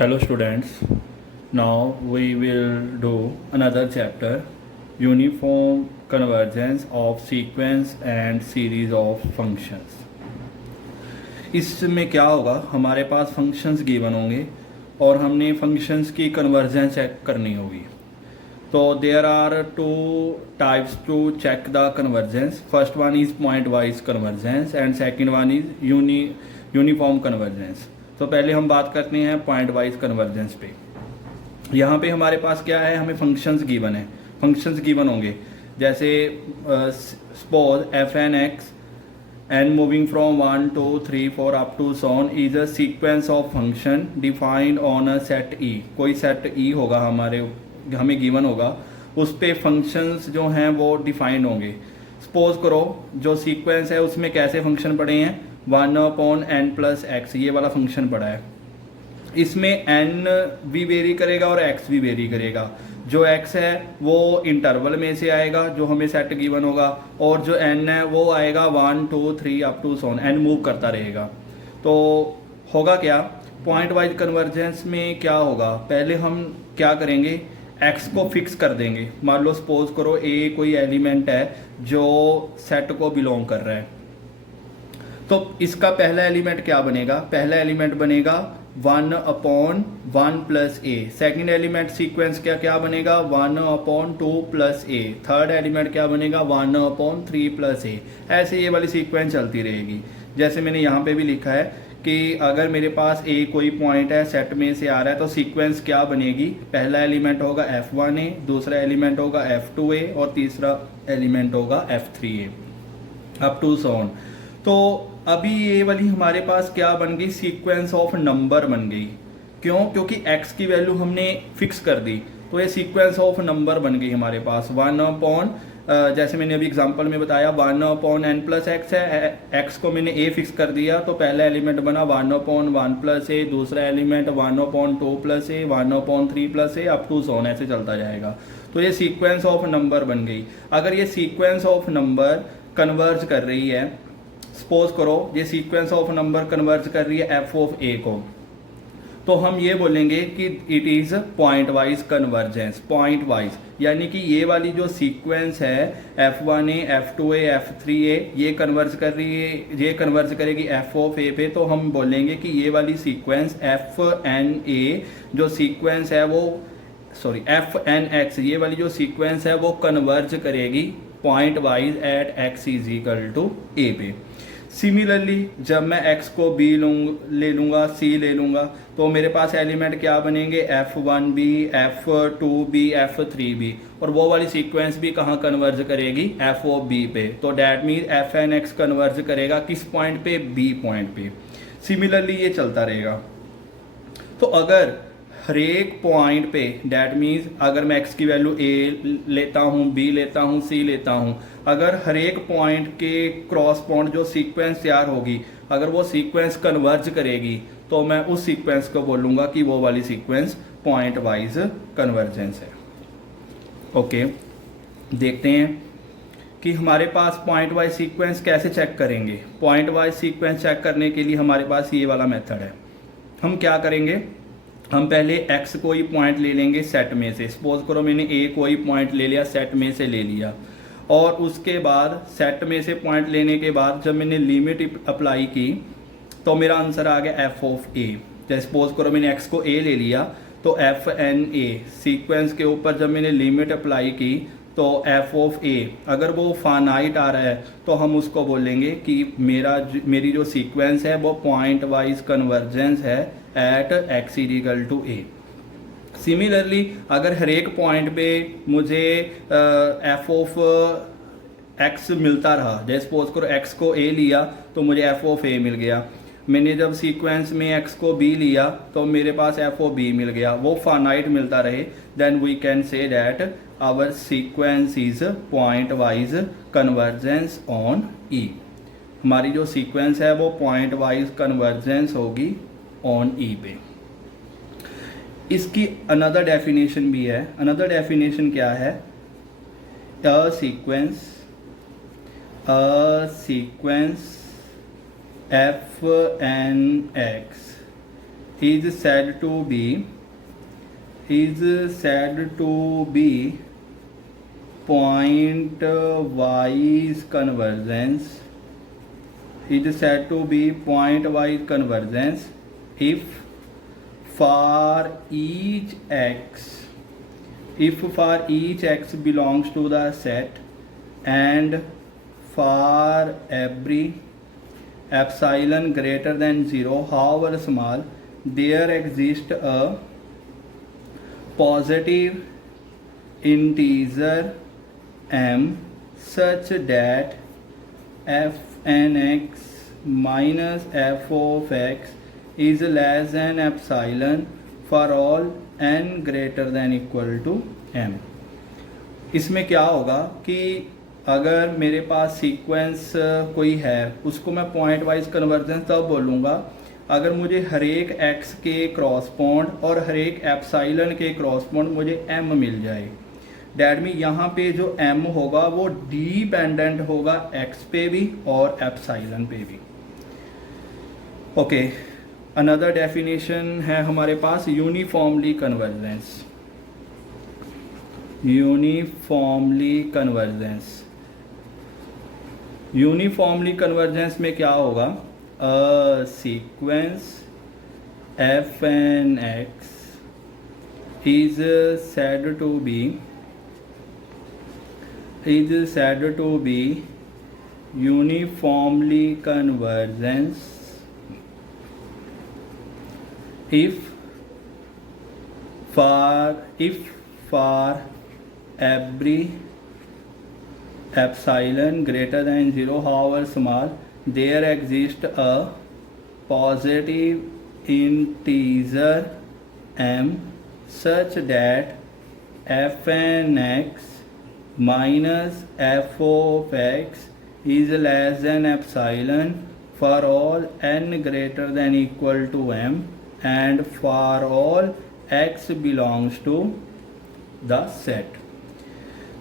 Hello students, now we will do another chapter, uniform convergence of sequence and series of functions. इसमें क्या होगा, हमारे पास functions given होंगे और हमने फंक्शंस की कन्वर्जेंस चेक करनी होगी. तो there are two types to check the convergence. First one is pointwise convergence and second one is uniform convergence. तो पहले हम बात करते हैं पॉइंट वाइज कन्वर्जेंस पे. यहाँ पे हमारे पास क्या है, हमें फंक्शंस गिवन है. फंक्शंस गिवन होंगे जैसे suppose f n x and moving from 1 2 3 4 up to so on is a sequence of function defined on a set E. कोई सेट ई होगा हमें गिवन होगा, उस पे फंक्शंस जो हैं वो डिफाइंड होंगे. सपोज करो जो सीक्वेंस है उसमें कैसे फंक्शन पड़े हैं, 1/n+x ये वाला फंक्शन पड़ा है. इसमें n भी वेरी करेगा और x भी वेरी करेगा. जो x है वो इंटरवल में से आएगा जो हमें सेट गिवन होगा, और जो n है वो आएगा 1 2 3 up to so on, n move करता रहेगा. तो होगा क्या, पॉइंट वाइज कन्वर्जेंस में क्या होगा, पहले हम क्या करेंगे, x को फिक्स कर देंगे. मान लो सपोज करो a कोई एलिमेंट है जो सेट को बिलोंग कर रहा है. तो इसका पहला एलिमेंट क्या बनेगा, पहला एलिमेंट बनेगा 1/1+a. सेकंड एलिमेंट सीक्वेंस क्या बनेगा, 1/2+a. थर्ड एलिमेंट क्या बनेगा, 1/3+a. ऐसे ये वाली सीक्वेंस चलती रहेगी. जैसे मैंने यहाँ पे भी लिखा है कि अगर मेरे पास a कोई पॉइंट है सेट में से आ रहा है तो सीक्वेंस क्या बनेगी, पहला एलिमेंट होगा f1a, दूसरा एलिमेंट होगा f2a और तीसरा एलिमेंट होगा f3a up to so on. तो अभी ये वाली हमारे पास क्या बन गई, सीक्वेंस ऑफ नंबर बन गई. क्यों, क्योंकि x की वैल्यू हमने फिक्स कर दी, तो ये सीक्वेंस ऑफ नंबर बन गई हमारे पास. जैसे मैंने अभी एग्जांपल में बताया 1/n+x है, x को मैंने a फिक्स कर दिया तो पहला एलिमेंट बना 1/1+a, दूसरा element 1/2+a, 1/3+a up to so on, ऐसे चलता जाएगा. तो ये सीक्वेंस ऑफ नंबर बन गई. अगर ये सीक्वेंस ऑफ नंबर कन्वर्ज कर रही है, सपोज करो ये सीक्वेंस ऑफ नंबर कन्वर्ज कर रही है एफ ऑफ ए को, तो हम ये बोलेंगे कि it is pointwise convergence. Point wise यानी कि ये वाली जो सीक्वेंस है f1a, f2a, f3a ये कन्वर्ज कर रही है, ये कन्वर्ज करेगी f ऑफ ए पे, तो हम बोलेंगे कि ये वाली सीक्वेंस fna जो सीक्वेंस है वो fnx ये वाली जो सीक्वेंस है वो कन्वर्ज करेगी pointwise at x is equal to a पे. सिमिलरली जब मैं x को b ले लूँगा, c ले लूँगा, तो मेरे पास एलिमेंट क्या बनेंगे, f1b, f2b, f3b, और वो वाली सीक्वेंस भी कहाँ कन्वर्ज करेगी, f ऑफ b पे. तो डैट मीन fnx कन्वर्ज करेगा किस पॉइंट पे, b पॉइंट पे. सिमिलरली ये चलता रहेगा. तो अगर हर एक पॉइंट पे, डैट मीन्स अगर मैं x की वैल्यू a लेता हूँ, b लेता हूँ, c लेता हूँ, अगर हर एक पॉइंट के क्रॉसपॉन्ड जो सीक्वेंस तैयार होगी अगर वो सीक्वेंस कन्वर्ज करेगी तो मैं उस सीक्वेंस को बोलूँगा कि वो वाली सीक्वेंस पॉइंट वाइज कन्वर्जेंस है. ओके, देखते हैं कि हमारे पास पॉइंट वाइज सीक्वेंस कैसे चेक करेंगे. पॉइंट वाइज सीक्वेंस चेक करने के लिए हमारे पास ये वाला मेथड है. हम क्या करेंगे, हम पहले x कोई पॉइंट ले लेंगे सेट में से. सपोज करो मैंने a कोई पॉइंट ले लिया, सेट में से ले लिया, और उसके बाद सेट में से पॉइंट लेने के बाद जब मैंने लिमिट अप्लाई की तो मेरा आंसर आ गया f ऑफ a. जैसे सपोज करो मैंने x को a ले लिया तो fna सीक्वेंस के ऊपर जब मैंने लिमिट अप्लाई की तो f ऑफ a अगर वो फाइनाइट आ रहा है तो हम उसको बोलेंगे कि मेरी जो सीक्वेंस है वो पॉइंट वाइज कन्वर्जेंस है at x equal to a. Similarly अगर हर एक पॉइंट पे मुझे f ऑफ x मिलता रहा, जैसे सपोज करो x को a लिया तो मुझे f ऑफ a मिल गया, मैंने जब सीक्वेंस में x को b लिया तो मेरे पास f ऑफ b मिल गया, वो फाइनाइट मिलता रहे, then we can say that our sequence is pointwise convergence on e. हमारी जो सीक्वेंस है वो पॉइंट वाइज कन्वर्जेंस होगी ऑन e पे. इसकी अनदर डेफिनेशन भी है. अनदर डेफिनेशन क्या है, a sequence fnx is said to be point wise convergence, is said to be point wise convergence if for each x belongs to the set and for every epsilon greater than 0 however small there exists a positive integer m such that f n x minus f of x is less than epsilon for all n greater than equal to m। इसमें क्या होगा कि अगर मेरे पास sequence कोई है उसको मैं पॉइंट वाइज कन्वर्जेंस तब बोलूँगा अगर मुझे हर एक x के क्रॉसपॉन्ड और हर एक एप्साइलन के क्रॉसपॉन्ड मुझे m मिल जाए। डैट मीन यहाँ पे जो m होगा वो डिपेंडेंट होगा x पे भी और एप्साइलन पे भी। ओके, अनदर डेफिनेशन है हमारे पास यूनिफॉर्मली कन्वर्जेंस। यूनिफॉर्मली कन्वर्जेंस में क्या होगा, a sequence f n x is said to be uniformly convergent if for every epsilon greater than 0 however small there exists a positive integer m such that f n x minus f of x is less than epsilon for all n greater than equal to m and for all x belongs to the set।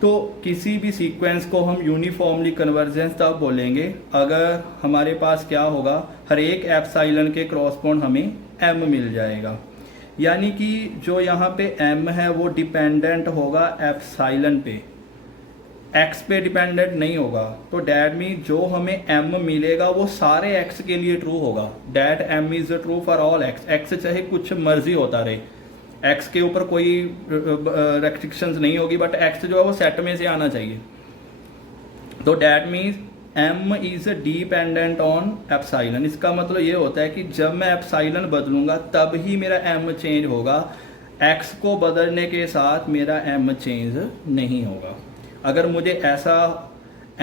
तो किसी भी sequence को हम uniformly convergence तब बोलेंगे अगर हमारे पास क्या होगा, हर एक एप्साइलन के क्रॉसपॉन्ड हमें m मिल जाएगा। यानी कि जो यहाँ पे m है वो डिपेंडेंट होगा एप्साइलन पे, x पे डिपेंडेंट नहीं होगा। तो डैट मीन जो हमें m मिलेगा वो सारे x के लिए ट्रू होगा। That m is true for all x चाहे कुछ मर्जी होता रहे, x के ऊपर कोई रेस्ट्रिक्शंस नहीं होगी, बट x जो है वो सेट में से आना चाहिए। तो that means m is dependent on epsilon. इसका मतलब ये होता है कि जब मैं एप्साइलन बदलूंगा तब ही मेरा m चेंज होगा, x को बदलने के साथ मेरा m चेंज नहीं होगा। अगर मुझे ऐसा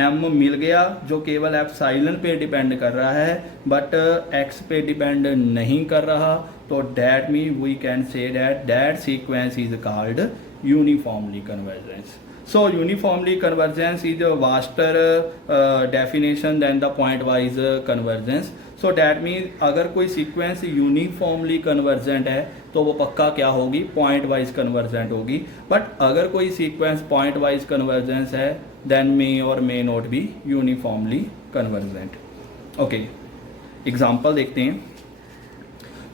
m मिल गया जो केवल एप्साइलन पे डिपेंड कर रहा है बट x पे डिपेंड नहीं कर रहा, तो that mean we can say that sequence is called uniformly convergence. So uniformly convergence is a vaster definition than the pointwise convergence. So that mean अगर कोई सीक्वेंस यूनिफॉर्मली कन्वर्जेंट है तो वो पक्का क्या होगी, पॉइंट वाइज कन्वर्जेंट होगी। But अगर कोई सीक्वेंस पॉइंट वाइज कन्वर्जेंस है देन मे और may not be uniformly convergent. Okay, example देखते हैं।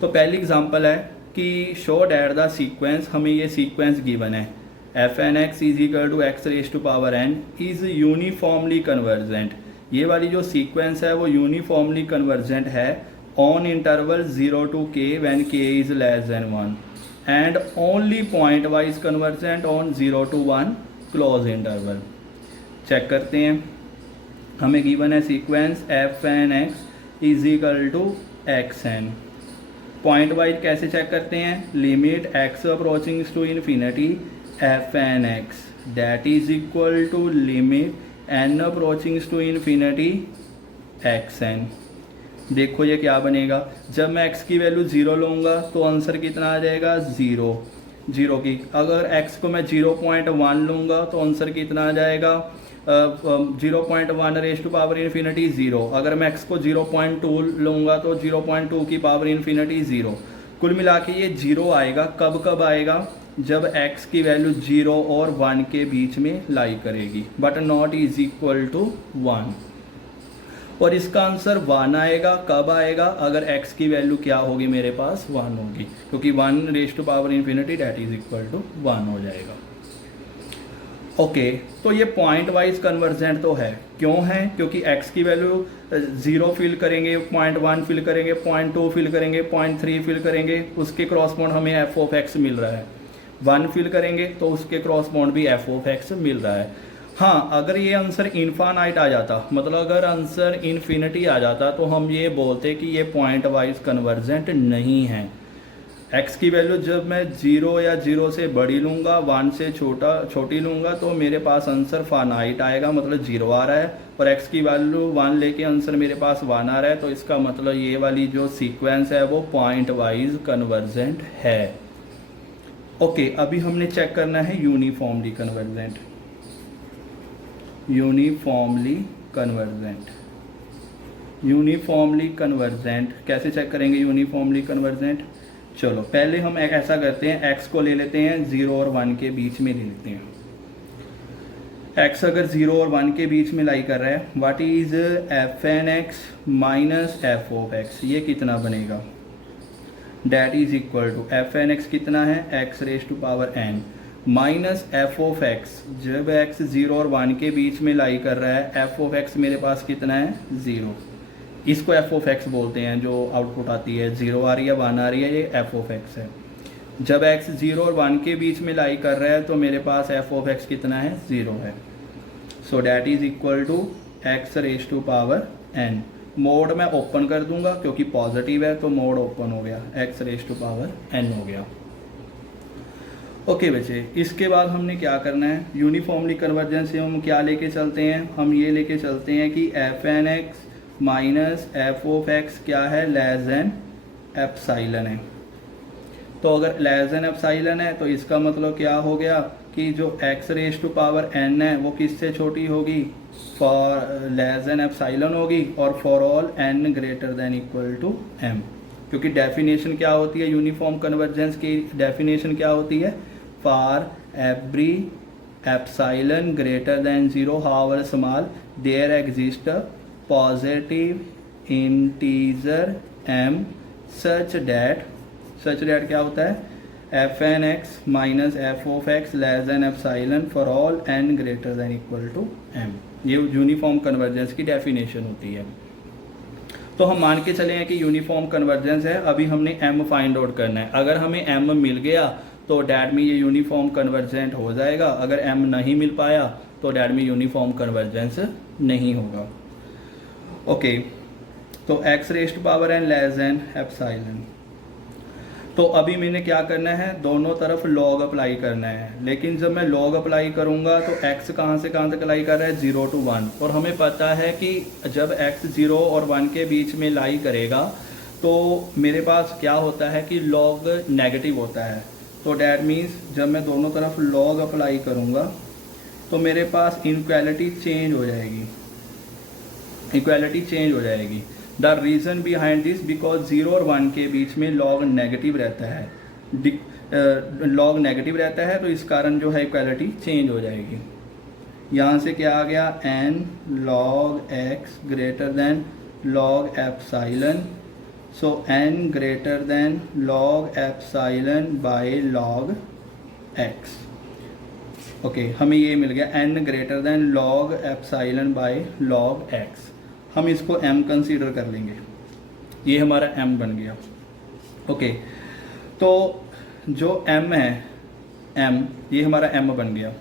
तो पहली एग्जाम्पल है कि शो डैट द सीक्वेंस, हमें ये सीक्वेंस गिवन है f n x is equal to x raise to power n is uniformly convergent. ये वाली जो सीक्वेंस है वो यूनिफॉर्मली कन्वर्जेंट है on interval 0 to k when k is less than 1 and only point wise convergent on 0 to 1 close interval. Check करते हैं, हमें given है sequence f n x is equal to x n. Pointwise कैसे check करते हैं, limit x approaching to infinity f n x that is equal to limit n approaching to infinity x n. देखो ये क्या बनेगा, जब मैं x की वैल्यू 0 लूँगा तो आंसर कितना आ जाएगा, 0 की। अगर x को मैं 0.1 लूँगा तो आंसर कितना आ जाएगा, 0.1 रेज टू पावर इन्फिनिटी 0। अगर मैं x को 0.2 लूँगा तो 0.2 की पावर इन्फिनिटी 0। कुल मिला के ये 0 आएगा। कब आएगा, जब x की वैल्यू 0 और 1 के बीच में लाई करेगी, but not is equal to 1। और इसका आंसर 1 आएगा। कब आएगा? अगर x की वैल्यू क्या होगी मेरे पास? 1 होगी, क्योंकि 1��∞ डैट इज इक्वल टू 1 हो जाएगा। ओके, तो ये पॉइंट वाइज कन्वर्जेंट तो है। क्यों है? क्योंकि x की वैल्यू 0 फिल करेंगे, 0.1 फिल करेंगे, 0.2 फिल करेंगे, 0.3 फिल करेंगे, उसके क्रॉसपॉन्ड हमें f ऑफ x मिल रहा है। 1 फिल करेंगे तो उसके क्रॉसपॉन्ड भी f ऑफ x मिल रहा है। हाँ, अगर ये आंसर इन्फानाइट आ जाता, मतलब अगर आंसर इन्फिनिटी आ जाता, तो हम ये बोलते कि ये पॉइंट वाइज कन्वर्जेंट नहीं है। x की वैल्यू जब मैं 0 या 0 से बड़ी लूँगा, 1 से छोटी लूँगा, तो मेरे पास आंसर फानाइट आएगा, मतलब 0 आ रहा है। और x की वैल्यू 1 लेके आंसर मेरे पास 1 आ रहा है, तो इसका मतलब ये वाली जो सीक्वेंस है वो पॉइंट वाइज कन्वर्जेंट है। ओके, अभी हमने चेक करना है यूनिफॉर्मली कन्वर्जेंट। यूनिफॉर्मली कन्वर्जेंट कैसे चेक करेंगे यूनिफॉर्मली कन्वर्जेंट? चलो पहले हम ऐसा करते हैं, x को ले लेते हैं 0 और 1 के बीच में ले लेते हैं। x अगर 0 और 1 के बीच में लाई कर रहा है, what is fn(x) minus f of x, ये कितना बनेगा? That is equal to fn(x) कितना है? x raise to power n minus f of x। जब x 0 और 1 के बीच में लाई कर रहा है, f ऑफ x मेरे पास कितना है? 0। इसको f ऑफ x बोलते हैं, जो आउटपुट आती है 0 आ रही है 1 आ रही है, ये f ऑफ x है। जब x 0 और 1 के बीच में लाई कर रहा है, तो मेरे पास f ऑफ x कितना है? 0 है। So that is equal to x raise to power n। Mod मैं ओपन कर दूंगा क्योंकि पॉजिटिव है, तो मोड ओपन हो गया, x raise to power n हो गया। ओके बच्चे, इसके बाद हमने क्या करना है? यूनिफॉर्मली कन्वर्जेंस से हम क्या लेके चलते हैं? हम ये लेके चलते हैं कि fn(x) minus f of x क्या है? लेस देन एप्साइलन है। तो अगर लेस देन एप्साइलन है, तो इसका मतलब क्या हो गया कि जो x raise to power n है वो किससे छोटी होगी? फॉर लेस देन एप्साइलन होगी, और for all n greater than equal to m। क्योंकि डेफिनेशन क्या होती है यूनिफॉर्म कन्वर्जेंस की? डेफिनेशन क्या होती है? For every epsilon greater than 0 however small there exist positive integer m such that क्या होता है? fn(x) minus f of x less than epsilon for all n greater than equal to m। ये uniform convergence की definition होती है। तो हम मान के चले हैं कि यूनिफॉर्म कन्वर्जेंस है। अभी हमने m फाइंड आउट करना है। अगर हमें m मिल गया तो डैट में ये यूनिफॉर्म कन्वर्जेंट हो जाएगा। अगर m नहीं मिल पाया तो डैट में यूनिफॉर्म कन्वर्जेंस नहीं होगा। ओके, तो x raise to power n less than epsilon. तो अभी मैंने क्या करना है? दोनों तरफ लॉग अप्लाई करना है। लेकिन जब मैं लॉग अप्लाई करूंगा तो x कहाँ से कहाँ तक लाई कर रहा है? 0 to 1। और हमें पता है कि जब x 0 और 1 के बीच में लाई करेगा तो मेरे पास क्या होता है कि लॉग नेगेटिव होता है। तो डैट मीन्स जब मैं दोनों तरफ लॉग अप्लाई करूंगा तो मेरे पास इनक्वालिटी चेंज हो जाएगी। The reason behind this, because 0 और 1 के बीच में लॉग नेगेटिव रहता है, तो इस कारण जो है इक्वालिटी चेंज हो जाएगी। यहाँ से क्या आ गया? n log x greater than log epsilon. So n greater than log epsilon by log x। Okay, हमें ये मिल गया n greater than log epsilon by log x। हम इसको m कंसीडर कर लेंगे, ये हमारा m बन गया। ओके, तो जो m है, ये हमारा m बन गया।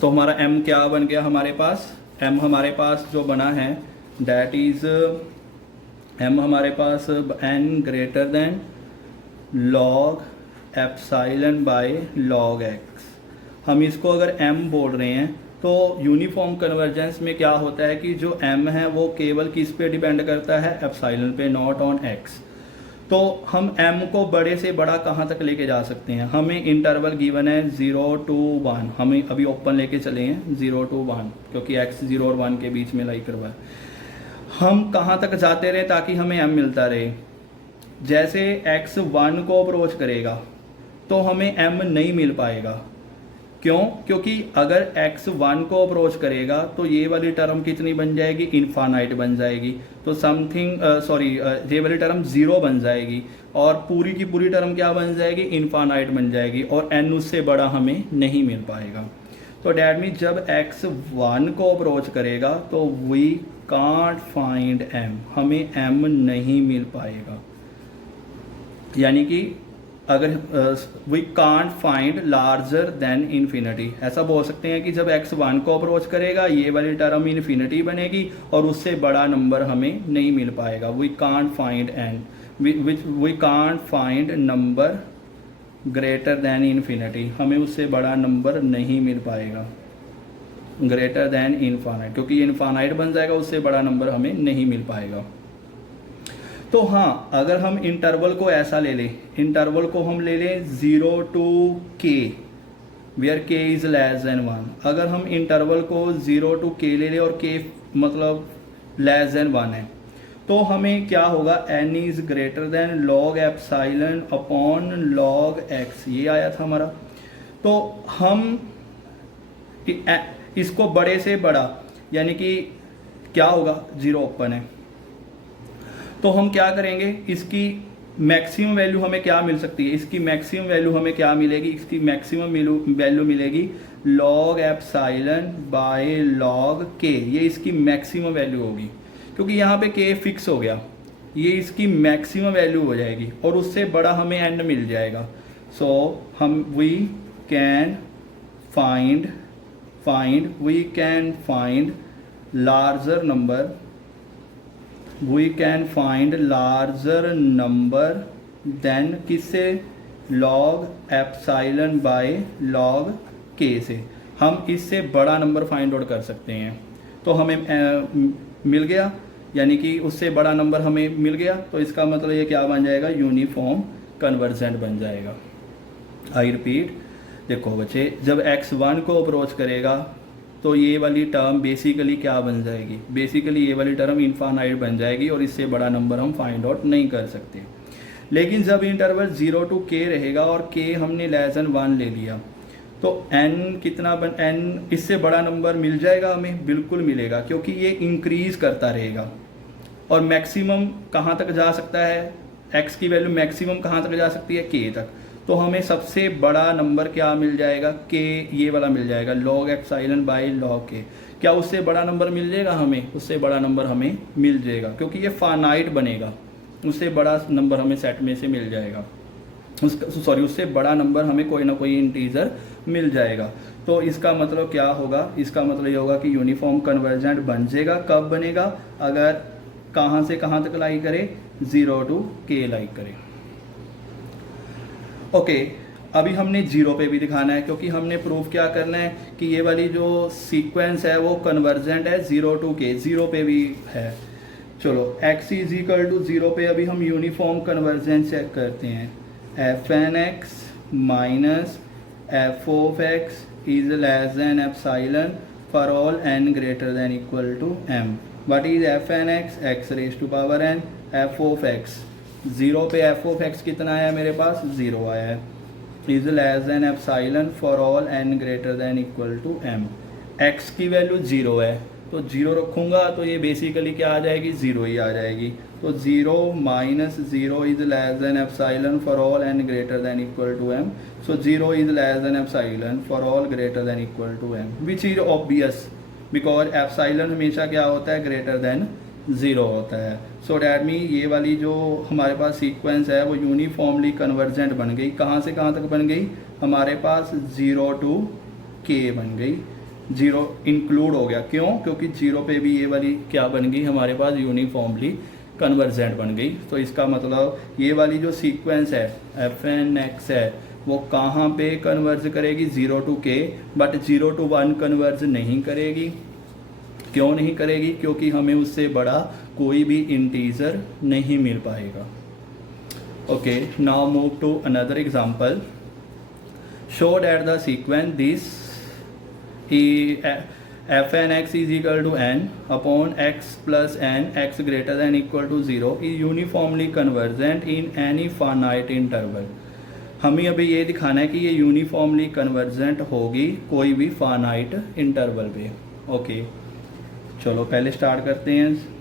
तो हमारा m क्या बन गया? हमारे पास m हमारे पास जो बना है दैट इज m हमारे पास n greater than log epsilon by log x। हम इसको अगर m बोल रहे हैं तो यूनिफॉर्म कन्वर्जेंस में क्या होता है कि जो m है वो केवल किस पे डिपेंड करता है? एप्साइलन पे, नॉट ऑन x। तो हम m को बड़े से बड़ा कहाँ तक लेके जा सकते हैं? हमें इंटरवल गिवन है 0 to 1। हमें अभी ओपन लेके चले हैं 0 to 1, क्योंकि x 0 और 1 के बीच में लाई करवा है। हम कहाँ तक जाते रहे ताकि हमें m मिलता रहे? जैसे x 1 को अप्रोच करेगा तो हमें m नहीं मिल पाएगा। क्यों? क्योंकि अगर x 1 को अप्रोच करेगा तो ये वाली टर्म कितनी बन जाएगी? इनफाइनाइट बन जाएगी। तो समथिंग ये वाली टर्म 0 बन जाएगी और पूरी की पूरी टर्म क्या बन जाएगी? इनफाइनाइट बन जाएगी और n उससे बड़ा हमें नहीं मिल पाएगा। तो डैट मीन जब x 1 को अप्रोच करेगा तो वी कांट फाइंड m, हमें m नहीं मिल पाएगा। यानी कि अगर we can't find larger than infinity, ऐसा बोल सकते हैं कि जब x 1 को अप्रोच करेगा ये वाली टर्म इन्फिनिटी बनेगी और उससे बड़ा नंबर हमें नहीं मिल पाएगा। We can't find we can't find number greater than infinity, हमें उससे बड़ा नंबर नहीं मिल पाएगा ग्रेटर देन इनफाइनाइट, क्योंकि इनफाइनाइट बन जाएगा, उससे बड़ा नंबर हमें नहीं मिल पाएगा। तो हाँ, अगर हम इंटरवल को ऐसा ले लें, इंटरवल को हम ले लें 0 to k where k is less than 1। अगर हम इंटरवल को 0 to k ले लें और k मतलब लेस देन 1 है, तो हमें क्या होगा? n is greater than log epsilon upon log x, ये आया था हमारा। तो हम इसको बड़े से बड़ा, यानी कि क्या होगा? 0 ओपन है, तो हम क्या करेंगे? इसकी मैक्सिमम वैल्यू हमें क्या मिल सकती है? इसकी मैक्सिमम वैल्यू हमें क्या मिलेगी? इसकी मैक्सिमम वैल्यू मिलेगी log epsilon by log k, ये इसकी मैक्सिमम वैल्यू होगी, क्योंकि यहाँ पे k फिक्स हो गया, ये इसकी मैक्सिमम वैल्यू हो जाएगी और उससे बड़ा हमें n मिल जाएगा। सो हम we can find larger number, we can find larger number than किससे? log epsilon by log k से हम इससे बड़ा नंबर फाइंड आउट कर सकते हैं। तो हमें मिल गया, यानी कि उससे बड़ा नंबर हमें मिल गया, तो इसका मतलब ये क्या बन जाएगा? यूनिफॉर्म कन्वर्जेंट बन जाएगा। आई रिपीट, देखो बच्चे, जब x 1 को अप्रोच करेगा तो ये वाली टर्म बेसिकली क्या बन जाएगी? बेसिकली ये वाली टर्म इनफाइनाइट बन जाएगी और इससे बड़ा नंबर हम फाइंड आउट नहीं कर सकते। लेकिन जब इंटरवल 0 to k रहेगा और k हमने लेस देन 1 ले लिया, तो n कितना n इससे बड़ा नंबर मिल जाएगा हमें? बिल्कुल मिलेगा, क्योंकि ये इंक्रीज करता रहेगा और मैक्सिमम कहाँ तक जा सकता है? x की वैल्यू मैक्सिमम कहाँ तक जा सकती है? k तक। तो हमें सबसे बड़ा नंबर क्या मिल जाएगा? k, ये वाला मिल जाएगा, log epsilon by log k। क्या उससे बड़ा नंबर मिल जाएगा हमें? उससे बड़ा नंबर हमें मिल जाएगा, क्योंकि ये फाइनाइट बनेगा, उससे बड़ा नंबर हमें सेट में से मिल जाएगा। उससे बड़ा नंबर हमें कोई ना कोई इंटीजर मिल जाएगा। तो इसका मतलब क्या होगा? इसका मतलब ये होगा कि यूनिफॉर्म कन्वर्जेंट बन जाएगा। कब बनेगा? अगर कहाँ से कहाँ तक लाई करे? 0 to k लाई करे। ओके, अभी हमने 0 पे भी दिखाना है, क्योंकि हमने प्रूफ क्या करना है कि ये वाली जो सीक्वेंस है वो कन्वर्जेंट है 0 to k, 0 पे भी है। चलो, x इज इक्वल टू 0 पे अभी हम यूनिफॉर्म कन्वर्जेंस चेक करते हैं। fn(x) minus f(x) is less than epsilon for all n greater than equal to m। What is fn(x)? x raise to power n। f(x) 0 पे f(x) कितना आया मेरे पास? 0 आया है। Is less than epsilon for all n greater than equal to m। x की value 0 है, तो 0 रखूँगा तो ये बेसिकली क्या आ जाएगी? 0 ही आ जाएगी। तो 0 minus 0 is less than epsilon for all n greater than equal to m। So 0 is less than epsilon for all greater than equal to m, which is obvious, because epsilon हमेशा क्या होता है? Greater than 0 होता है। So that mean ये वाली जो हमारे पास सीक्वेंस है वो यूनिफॉर्मली कन्वर्जेंट बन गई। कहाँ से कहाँ तक बन गई? हमारे पास 0 to k बन गई, 0 इंक्लूड हो गया। क्यों? क्योंकि 0 पे भी ये वाली क्या बन गई? हमारे पास यूनिफॉर्मली कन्वर्जेंट बन गई। तो इसका मतलब ये वाली जो सीक्वेंस है fn(x) है वो कहाँ पे कन्वर्ज करेगी? 0 to k, but 0 to 1 converge नहीं करेगी। क्यों नहीं करेगी? क्योंकि हमें उससे बड़ा कोई भी इंटीजर नहीं मिल पाएगा। Okay, now move to another example. Show that the sequence this fn(x) is equal to n upon x plus n, x greater than equal to 0 is uniformly convergent in any finite interval। हमें अभी ये दिखाना है कि ये uniformly convergent होगी कोई भी फाइनाइट इंटरवल पे। ओके, चलो पहले स्टार्ट करते हैं।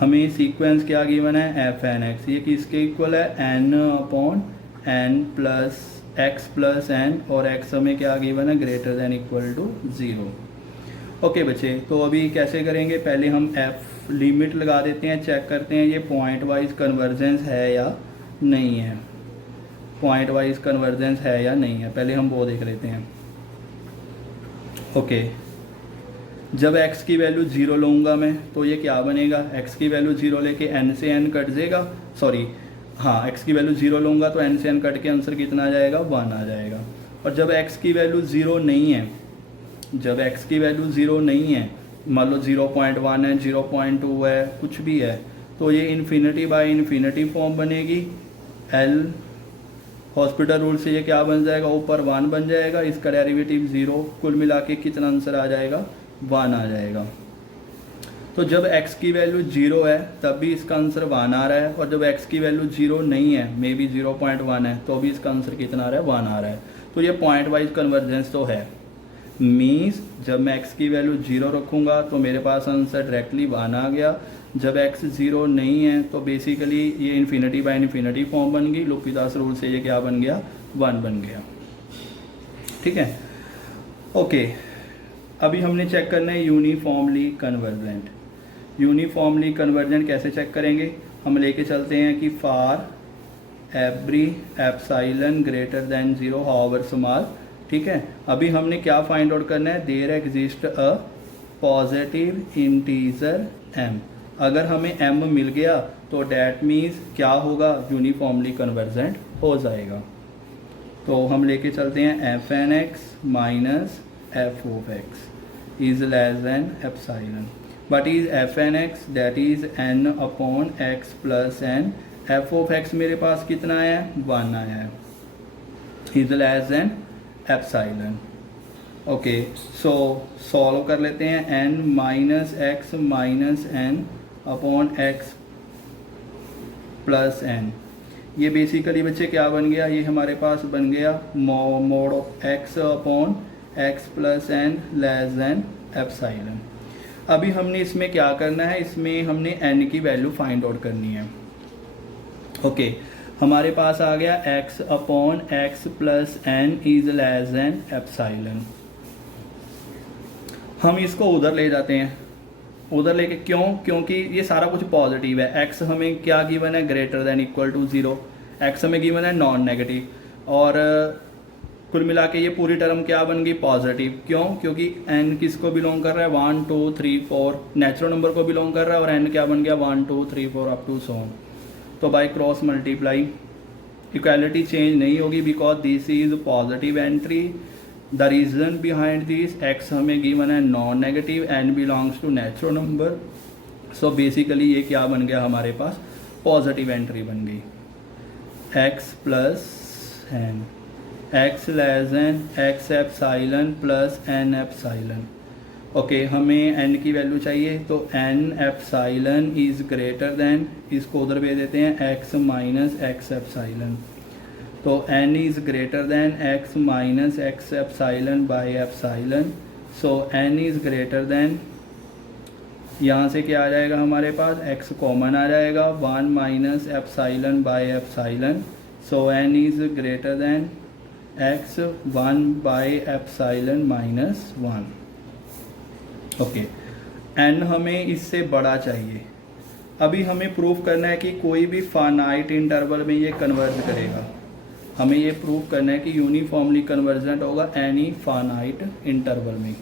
हमें सीक्वेंस क्या गिवन है, एफ एन एक्स, ये किसके इक्वल है, n upon n plus x plus n, और एक्स हमें क्या गिवन है, greater than equal to 0। Okay बच्चे, तो अभी कैसे करेंगे, पहले हम एफ लिमिट लगा देते हैं, चेक करते हैं ये पॉइंट वाइज कन्वर्जेंस है या नहीं है, पॉइंट वाइज कन्वर्जेंस है या नहीं है, पहले हम वो देख लेते हैं। ओके, जब x की वैल्यू 0 लूँगा मैं तो ये क्या बनेगा, x की वैल्यू 0 लेके n से n कट जाएगा, सॉरी हाँ, x की वैल्यू 0 लूँगा तो n से n कट के आंसर कितना आ जाएगा, 1 आ जाएगा। और जब x की वैल्यू 0 नहीं है, जब x की वैल्यू 0 नहीं है, मान लो 0.1 है, 0.2 है, कुछ भी है, तो ये इन्फिनिटी बाय इन्फिनिटी फॉर्म बनेगी। L हॉस्पिटल रूल से ये क्या बन जाएगा, ऊपर 1 बन जाएगा, इसका डेरिवेटिव 0, कुल मिला के कितना आंसर आ जाएगा, 1 आ जाएगा। तो जब x की वैल्यू 0 है तब भी इसका आंसर 1 आ रहा है, और जब x की वैल्यू 0 नहीं है, मे बी 0.1 है, तो भी इसका आंसर कितना आ रहा है, 1 आ रहा है। तो ये पॉइंट वाइज कन्वर्जेंस तो है, मीन्स जब मैं x की वैल्यू 0 रखूँगा तो मेरे पास आंसर डायरेक्टली 1 आ गया। जब x 0 नहीं है तो बेसिकली ये इन्फिनिटी बाय इन्फिनिटी फॉर्म बन गई, लोपितास रूल से ये क्या बन गया, 1 बन गया। ठीक है, ओके, अभी हमने चेक करना है यूनिफॉर्मली कन्वर्जेंट। यूनिफॉर्मली कन्वर्जेंट कैसे चेक करेंगे, हम लेके चलते हैं कि for every epsilon greater than 0 however small. ठीक है, अभी हमने क्या फाइंड आउट करना है, there exist a positive integer m। अगर हमें m मिल गया तो डैट मीन्स क्या होगा, यूनिफॉर्मली कन्वर्जेंट हो जाएगा। तो हम लेके चलते हैं f n x minus f of x is less than epsilon. What is f n x, that is n upon x plus n. F of x मेरे पास कितना आया है, 1 आया है, is less than epsilon. Okay, so solve कर लेते हैं, n minus x minus n upon x plus n. ये बेसिकली बच्चे क्या बन गया, ये हमारे पास बन गया mod of x upon x plus n less than epsilon. अभी हमने इसमें क्या करना है, इसमें हमने n की वैल्यू फाइंड आउट करनी है। ओके, हमारे पास आ गया x upon x plus n is less than epsilon. हम इसको उधर ले जाते हैं, उधर लेके क्यों, क्योंकि ये सारा कुछ पॉजिटिव है। x हमें क्या गिवन है, greater than equal to 0, x हमें गिवन है नॉन नेगेटिव, और कुल मिला के ये पूरी टर्म क्या बन गई, पॉजिटिव। क्यों, क्योंकि n किसको बिलोंग कर रहा है, 1 2 3 4 नेचुरल नंबर को बिलोंग कर रहा है, और n क्या बन गया, 1 2 3 4 अप टू सो ऑन। तो by cross multiply equality change नहीं होगी, because this is positive entry. The reason behind this, x हमें गिवन है non negative, n belongs to natural number, so basically ये क्या बन गया हमारे पास, पॉजिटिव एंट्री बन गई। x plus n, x less than x epsilon plus n epsilon. Okay, हमें n की वैल्यू चाहिए, तो n epsilon is greater than, इसको उधर भेज देते हैं, x माइनस एक्स एप्साइलन। तो n is greater than x minus x epsilon by epsilon. So n is greater than, यहाँ से क्या आ जाएगा हमारे पास, x कॉमन आ जाएगा, 1 minus epsilon by epsilon. So n is greater than x 1 by epsilon minus 1। Okay, n हमें इससे बड़ा चाहिए। अभी हमें प्रूफ करना है कि कोई भी फाइनाइट इंटरवल में ये कन्वर्ज करेगा। हमें ये प्रूफ करना है कि यूनिफॉर्मली कन्वर्जेंट होगा एनी फाइनाइट इंटरवल में।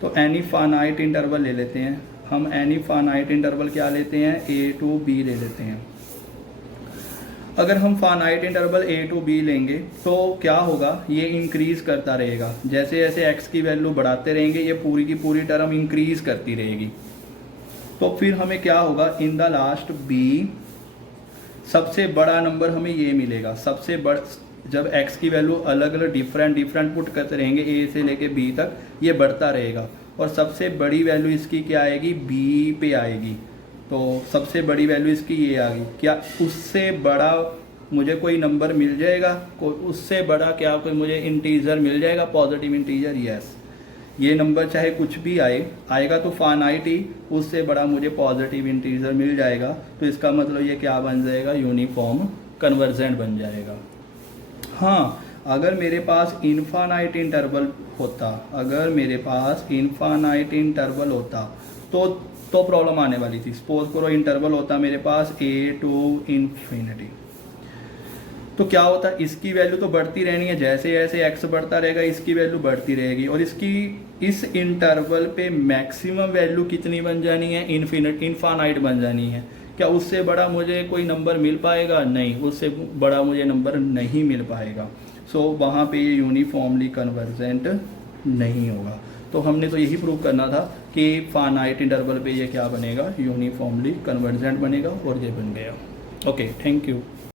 तो एनी फाइनाइट इंटरवल ले लेते हैं हम। एनी फाइनाइट इंटरवल क्या लेते हैं, a टू b ले लेते हैं। अगर हम finite interval a to b लेंगे तो क्या होगा, ये इंक्रीज करता रहेगा। जैसे जैसे x की वैल्यू बढ़ाते रहेंगे, ये पूरी की पूरी टर्म इंक्रीज करती रहेगी। तो फिर हमें क्या होगा, इन द लास्ट b सबसे बड़ा नंबर हमें ये मिलेगा। सबसे बड़ा, जब x की वैल्यू अलग अलग डिफरेंट पुट करते रहेंगे a से लेके b तक, ये बढ़ता रहेगा, और सबसे बड़ी वैल्यू इसकी क्या आएगी, b पे आएगी। तो सबसे बड़ी वैल्यू इसकी ये आ गई। क्या उससे बड़ा मुझे कोई नंबर मिल जाएगा, उससे बड़ा क्या कोई मुझे इंटीजर मिल जाएगा, पॉजिटिव इंटीजर, यस। ये नंबर चाहे कुछ भी आएगा तो फाइनाइट ही, उससे बड़ा मुझे पॉजिटिव इंटीजर मिल जाएगा, तो इसका मतलब ये क्या बन जाएगा, यूनिफॉर्म कन्वर्जेंट बन जाएगा। हाँ, अगर मेरे पास इनफाइनाइट इंटरवल होता, अगर मेरे पास इनफाइनाइट इंटरवल होता तो प्रॉब्लम आने वाली थी। सपोज करो इंटरवल होता मेरे पास a टू इन्फिनिटी, तो क्या होता, इसकी वैल्यू तो बढ़ती रहनी है, जैसे जैसे x बढ़ता रहेगा इसकी वैल्यू बढ़ती रहेगी, और इस इंटरवल पे मैक्सिमम वैल्यू कितनी बन जानी है, इनफाइनाइट बन जानी है। क्या उससे बड़ा मुझे कोई नंबर मिल पाएगा, नहीं, उससे बड़ा मुझे नंबर नहीं मिल पाएगा। सो वहाँ पे ये यूनिफॉर्मली कन्वर्जेंट नहीं होगा। तो हमने तो यही प्रूव करना था कि फाइनाइट इंटरवल पे ये क्या बनेगा, यूनिफॉर्मली कन्वर्जेंट बनेगा, और ये बन गया। Okay, thank you.